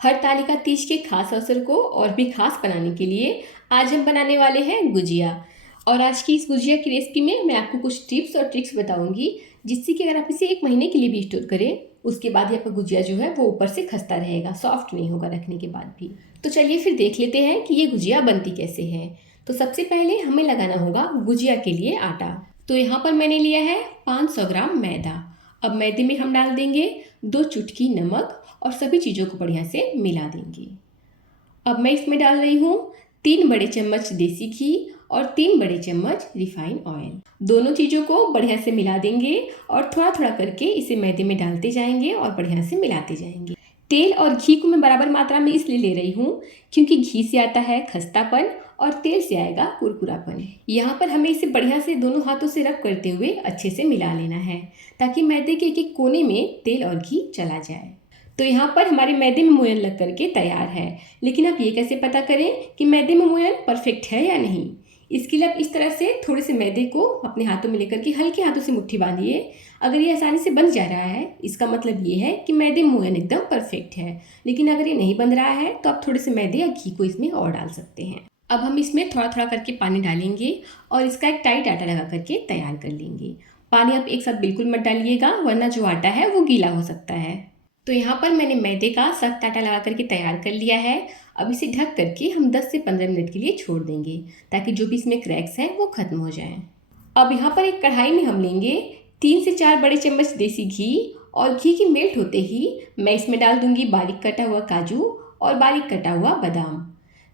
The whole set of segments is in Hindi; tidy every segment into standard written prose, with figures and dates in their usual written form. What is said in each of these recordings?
हरतालिका तीज के खास अवसर को और भी खास बनाने के लिए आज हम बनाने वाले हैं गुजिया। और आज की इस गुजिया की रेसिपी में मैं आपको कुछ टिप्स और ट्रिक्स बताऊंगी, जिससे कि अगर आप इसे 1 महीने के लिए भी स्टोर करें, उसके बाद ही आपका गुजिया जो है वो ऊपर से खस्ता रहेगा, सॉफ्ट नहीं होगा रखने के बाद भी। तो चलिए फिर देख लेते हैं कि ये गुजिया बनती कैसे है। तो सबसे पहले हमें लगाना होगा गुजिया के लिए आटा। तो यहाँ पर मैंने लिया है 500 ग्राम मैदा। अब मैदे में हम डाल देंगे 2 चुटकी नमक और सभी चीज़ों को बढ़िया से मिला देंगे। अब मैं इसमें डाल रही हूँ 3 बड़े चम्मच देसी घी और 3 बड़े चम्मच रिफाइन ऑयल। दोनों चीज़ों को बढ़िया से मिला देंगे और थोड़ा थोड़ा करके इसे मैदे में डालते जाएंगे और बढ़िया से मिलाते जाएंगे। तेल और घी को मैं बराबर मात्रा में इसलिए ले रही हूँ क्योंकि घी से आता है खस्तापन और तेल से आएगा कुरकुरापन। यहाँ पर हमें इसे बढ़िया से दोनों हाथों से रब करते हुए अच्छे से मिला लेना है, ताकि मैदे के एक एक कोने में तेल और घी चला जाए। तो यहाँ पर हमारे मैदे में मोयन लग करके तैयार है। लेकिन आप ये कैसे पता करें कि मैदे में मोयन परफेक्ट है या नहीं? इसके लिए आप इस तरह से थोड़े से मैदे को अपने हाथों में लेकर के हल्के हाथों से मुट्ठी बांधिए। अगर ये आसानी से बंध जा रहा है, इसका मतलब ये है कि मैदे में मोयन एकदम परफेक्ट है। लेकिन अगर ये नहीं बंध रहा है तो आप थोड़े से मैदे या घी को इसमें और डाल सकते हैं। अब हम इसमें थोड़ा थोड़ा करके पानी डालेंगे और इसका एक टाइट आटा लगा करके तैयार कर लेंगे। पानी आप एक साथ बिल्कुल मत डालिएगा, वरना जो आटा है वो गीला हो सकता है। तो यहाँ पर मैंने मैदे का सख्त आटा लगा करके तैयार कर लिया है। अब इसे ढक करके हम 10 से 15 मिनट के लिए छोड़ देंगे, ताकि जो भी इसमें क्रैक्स हैं वो खत्म हो जाएं। अब यहाँ पर एक कढ़ाई में हम लेंगे 3 से 4 बड़े चम्मच देसी घी और घी की मेल्ट होते ही मैं इसमें डाल दूंगी बारीक कटा हुआ काजू और बारीक कटा हुआ बादाम।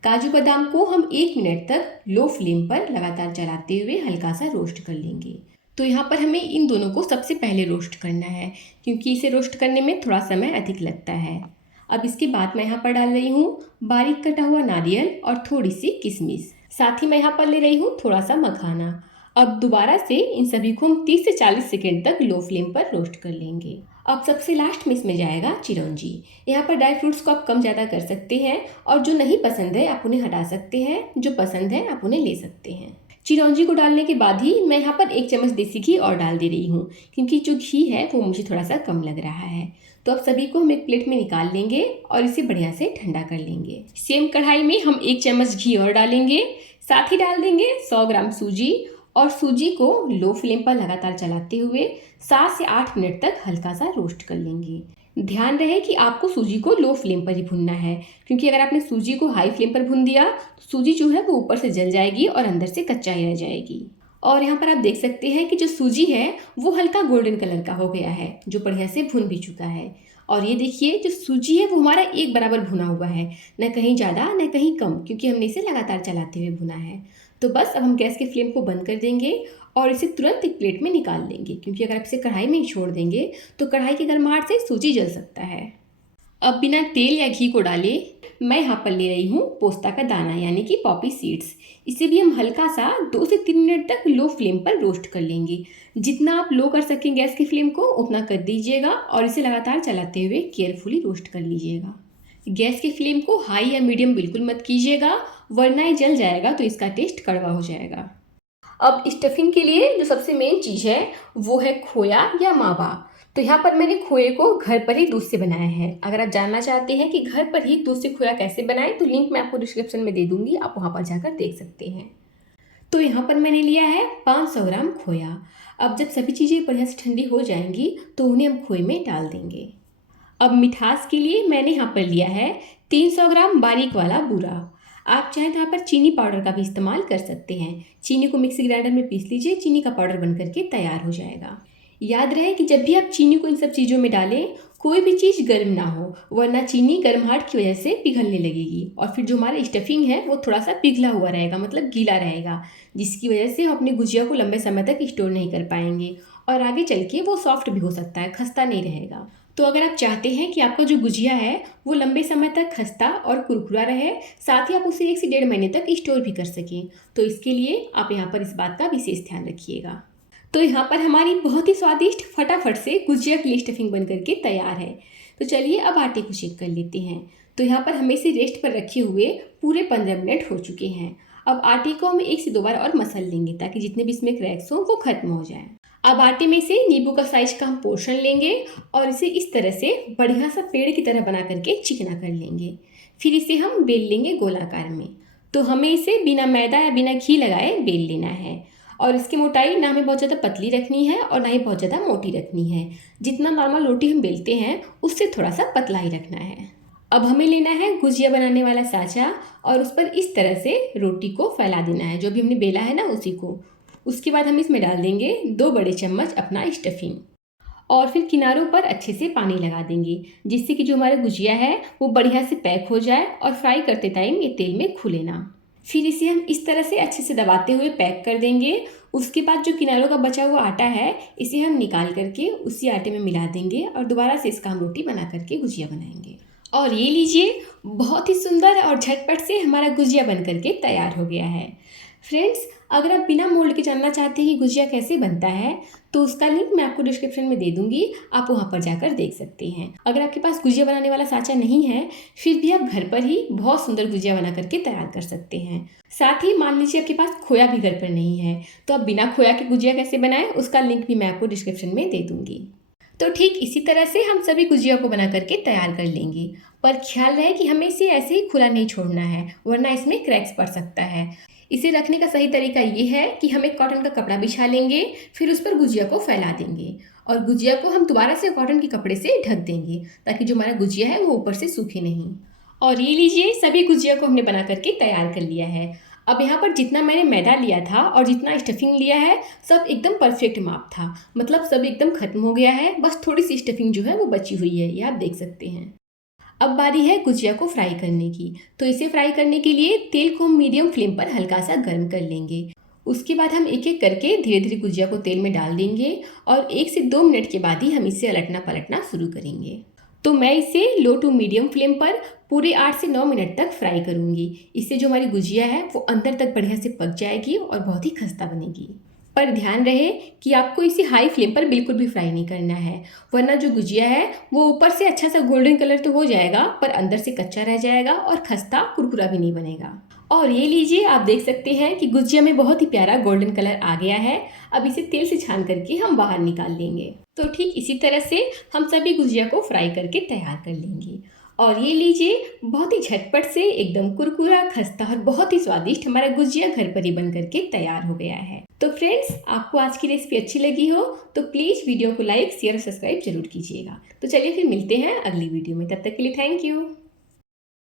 काजू बादाम को हम 1 मिनट तक लो फ्लेम पर लगातार चलाते हुए हल्का सा रोस्ट कर लेंगे। तो यहाँ पर हमें इन दोनों को सबसे पहले रोस्ट करना है, क्योंकि इसे रोस्ट करने में थोड़ा समय अधिक लगता है। अब इसके बाद मैं यहाँ पर डाल रही हूँ बारीक कटा हुआ नारियल और थोड़ी सी किशमिश। साथ ही मैं यहाँ पर ले रही हूँ थोड़ा सा मखाना। अब दोबारा से इन सभी को हम 30 से 40 सेकेंड तक लो फ्लेम पर रोस्ट कर लेंगे। अब सबसे लास्ट में इसमें जाएगा चिरौंजी। यहाँ पर ड्राई फ्रूट्स को आप कम ज़्यादा कर सकते हैं, और जो नहीं पसंद है आप उन्हें हटा सकते हैं, जो पसंद है आप उन्हें ले सकते हैं। चिरौंजी को डालने के बाद ही मैं यहाँ पर 1 चम्मच देसी घी और डाल दे रही हूँ, क्योंकि जो घी है वो मुझे थोड़ा सा कम लग रहा है। तो अब सभी को हम एक प्लेट में निकाल लेंगे और इसे बढ़िया से ठंडा कर लेंगे। सेम कढ़ाई में हम 1 चम्मच घी और डालेंगे। साथ ही डाल देंगे 100 ग्राम सूजी, और सूजी को लो फ्लेम पर लगातार चलाते हुए 7 से 8 मिनट तक हल्का सा रोस्ट कर लेंगे। ध्यान रहे कि आपको सूजी को लो फ्लेम पर ही भूनना है, क्योंकि अगर आपने सूजी को हाई फ्लेम पर भून दिया तो सूजी जो है वो ऊपर से जल जाएगी और अंदर से कच्चा ही रह जाएगी। और यहाँ पर आप देख सकते हैं कि जो सूजी है वो हल्का गोल्डन कलर का हो गया है, जो बढ़िया से भुन भी चुका है। और ये देखिए, जो सूजी है वो हमारा एक बराबर भुना हुआ है, न कहीं ज़्यादा न कहीं कम, क्योंकि हमने इसे लगातार चलाते हुए भुना है। तो बस अब हम गैस के फ्लेम को बंद कर देंगे और इसे तुरंत एक प्लेट में निकाल लेंगे, क्योंकि अगर आप इसे कढ़ाई में ही छोड़ देंगे तो कढ़ाई की गर्माहट से सूजी जल सकता है। अब बिना तेल या घी को डाले मैं यहाँ पर ले रही हूँ पोस्ता का दाना, यानी कि पॉपी सीड्स। इसे भी हम हल्का सा 2 से 3 मिनट तक लो फ्लेम पर रोस्ट कर लेंगे। जितना आप लो कर सकें गैस के फ्लेम को उतना कर दीजिएगा और इसे लगातार चलाते हुए केयरफुली रोस्ट कर लीजिएगा। गैस के फ्लेम को हाई या मीडियम बिल्कुल मत कीजिएगा, वरना ये जल जाएगा तो इसका टेस्ट कड़वा हो जाएगा। अब स्टफिंग के लिए जो सबसे मेन चीज़ है वो है खोया या मावा। तो यहाँ पर मैंने खोए को घर पर ही दूध से बनाया है। अगर आप जानना चाहते हैं कि घर पर ही दूध से खोया कैसे बनाएं, तो लिंक मैं आपको डिस्क्रिप्शन में दे दूंगी, आप वहाँ पर जाकर देख सकते हैं। तो यहाँ पर मैंने लिया है 500 ग्राम खोया। अब जब सभी चीज़ें बढ़िया से ठंडी हो जाएंगी तो उन्हें हम खोए में डाल देंगे। अब मिठास के लिए मैंने यहाँ पर लिया है 300 ग्राम बारीक वाला बूरा। आप चाहें तो यहाँ पर चीनी पाउडर का भी इस्तेमाल कर सकते हैं। चीनी को मिक्सी ग्राइंडर में पीस लीजिए, चीनी का पाउडर बन करके तैयार हो जाएगा। याद रहे कि जब भी आप चीनी को इन सब चीज़ों में डालें, कोई भी चीज़ गर्म ना हो, वरना चीनी गर्माहट की वजह से पिघलने लगेगी और फिर जो हमारा स्टफिंग है वो थोड़ा सा पिघला हुआ रहेगा, मतलब गीला रहेगा, जिसकी वजह से हम अपनी गुजिया को लंबे समय तक स्टोर नहीं कर पाएंगे और आगे चल के वो सॉफ्ट भी हो सकता है, खस्ता नहीं रहेगा। तो अगर आप चाहते हैं कि आपका जो गुजिया है वो लंबे समय तक खस्ता और कुरकुरा रहे, साथ ही आप उसे 1 से 1.5 महीने तक स्टोर भी कर सकें, तो इसके लिए आप यहाँ पर इस बात का विशेष ध्यान रखिएगा। तो यहाँ पर हमारी बहुत ही स्वादिष्ट फटाफट से गुजिया के लिए स्टफिंग बन करके तैयार है। तो चलिए अब आटे को चेक कर लेते हैं। तो यहाँ पर हमें इसे रेस्ट पर रखे हुए पूरे 15 मिनट हो चुके हैं। अब आटे को हम 1 से 2 बार और मसल लेंगे, ताकि जितने भी इसमें क्रैक्स हों वो खत्म हो जाएं। अब आटे में से नींबू का साइज का हम पोर्शन लेंगे और इसे इस तरह से बढ़िया सा पेड़ की तरह बना करके चिकना कर लेंगे। फिर इसे हम बेल लेंगे गोलाकार में। तो हमें इसे बिना मैदा या बिना घी लगाए बेल लेना है। और इसकी मोटाई ना हमें बहुत ज़्यादा पतली रखनी है और ना ही बहुत ज़्यादा मोटी रखनी है। जितना नॉर्मल रोटी हम बेलते हैं उससे थोड़ा सा पतला ही रखना है। अब हमें लेना है गुजिया बनाने वाला साँचा और उस पर इस तरह से रोटी को फैला देना है, जो भी हमने बेला है ना उसी को। उसके बाद हम इसमें डाल देंगे 2 बड़े चम्मच अपना स्टफिंग और फिर किनारों पर अच्छे से पानी लगा देंगे, जिससे कि जो हमारा गुजिया है वो बढ़िया से पैक हो जाए और फ्राई करते टाइम ये तेल में खुले ना। फिर इसे हम इस तरह से अच्छे से दबाते हुए पैक कर देंगे। उसके बाद जो किनारों का बचा हुआ आटा है इसे हम निकाल करके उसी आटे में मिला देंगे और दोबारा से इसका हम रोटी बना करके गुजिया बनाएंगे। और ये लीजिए, बहुत ही सुंदर और झटपट से हमारा गुजिया बन करके तैयार हो गया है। फ्रेंड्स, अगर आप बिना मोल्ड के जानना चाहते हैं गुजिया कैसे बनता है तो उसका लिंक मैं आपको डिस्क्रिप्शन में दे दूंगी, आप वहाँ पर जाकर देख सकते हैं। अगर आपके पास गुजिया बनाने वाला साँचा नहीं है फिर भी आप घर पर ही बहुत सुंदर गुजिया बना करके तैयार कर सकते हैं। साथ ही मान लीजिए आपके पास खोया भी घर पर नहीं है तो आप बिना खोया के गुजिया कैसे बनाएं उसका लिंक भी मैं आपको डिस्क्रिप्शन में दे दूंगी। तो ठीक इसी तरह से हम सभी गुजिया को बना करके तैयार कर लेंगे, पर ख्याल रहे कि हमें इसे ऐसे ही खुला नहीं छोड़ना है वरना इसमें क्रैक्स पड़ सकता है। इसे रखने का सही तरीका ये है कि हम एक कॉटन का कपड़ा बिछा लेंगे, फिर उस पर गुजिया को फैला देंगे और गुजिया को हम दोबारा से कॉटन के कपड़े से ढक देंगे ताकि जो हमारा गुजिया है वो ऊपर से सूखे नहीं। और ये लीजिए, सभी गुजिया को हमने बना करके तैयार कर लिया है। अब यहाँ पर जितना मैंने मैदा लिया था और जितना स्टफिंग लिया है सब एकदम परफेक्ट माप था, मतलब सब एकदम खत्म हो गया है, बस थोड़ी सी स्टफिंग जो है वो बची हुई है, ये आप देख सकते हैं। अब बारी है गुजिया को फ्राई करने की। तो इसे फ्राई करने के लिए तेल को हम मीडियम फ्लेम पर हल्का सा गर्म कर लेंगे। उसके बाद हम एक एक करके धीरे धीरे गुजिया को तेल में डाल देंगे और 1 से 2 मिनट के बाद ही हम इसे अलटना पलटना शुरू करेंगे। तो मैं इसे लो टू मीडियम फ्लेम पर पूरे 8 से 9 मिनट तक फ्राई करूँगी। इससे जो हमारी गुजिया है वो अंदर तक बढ़िया से पक जाएगी और बहुत ही खस्ता बनेगी। पर ध्यान रहे कि आपको इसे हाई फ्लेम पर बिल्कुल भी फ्राई नहीं करना है, वरना जो गुजिया है वो ऊपर से अच्छा सा गोल्डन कलर तो हो जाएगा पर अंदर से कच्चा रह जाएगा और खस्ता कुरकुरा भी नहीं बनेगा। और ये लीजिए, आप देख सकते हैं कि गुजिया में बहुत ही प्यारा गोल्डन कलर आ गया है। अब इसे तेल से छान करके हम बाहर निकाल लेंगे। तो ठीक इसी तरह से हम सभी गुजिया को फ्राई करके तैयार कर लेंगे। और ये लीजिए, बहुत ही झटपट से एकदम कुरकुरा, खस्ता और बहुत ही स्वादिष्ट हमारा गुजिया घर पर ही बन करके तैयार हो गया है। तो फ्रेंड्स, आपको आज की रेसिपी अच्छी लगी हो तो प्लीज़ वीडियो को लाइक, शेयर और सब्सक्राइब जरूर कीजिएगा। तो चलिए फिर मिलते हैं अगली वीडियो में, तब तक के लिए थैंक यू।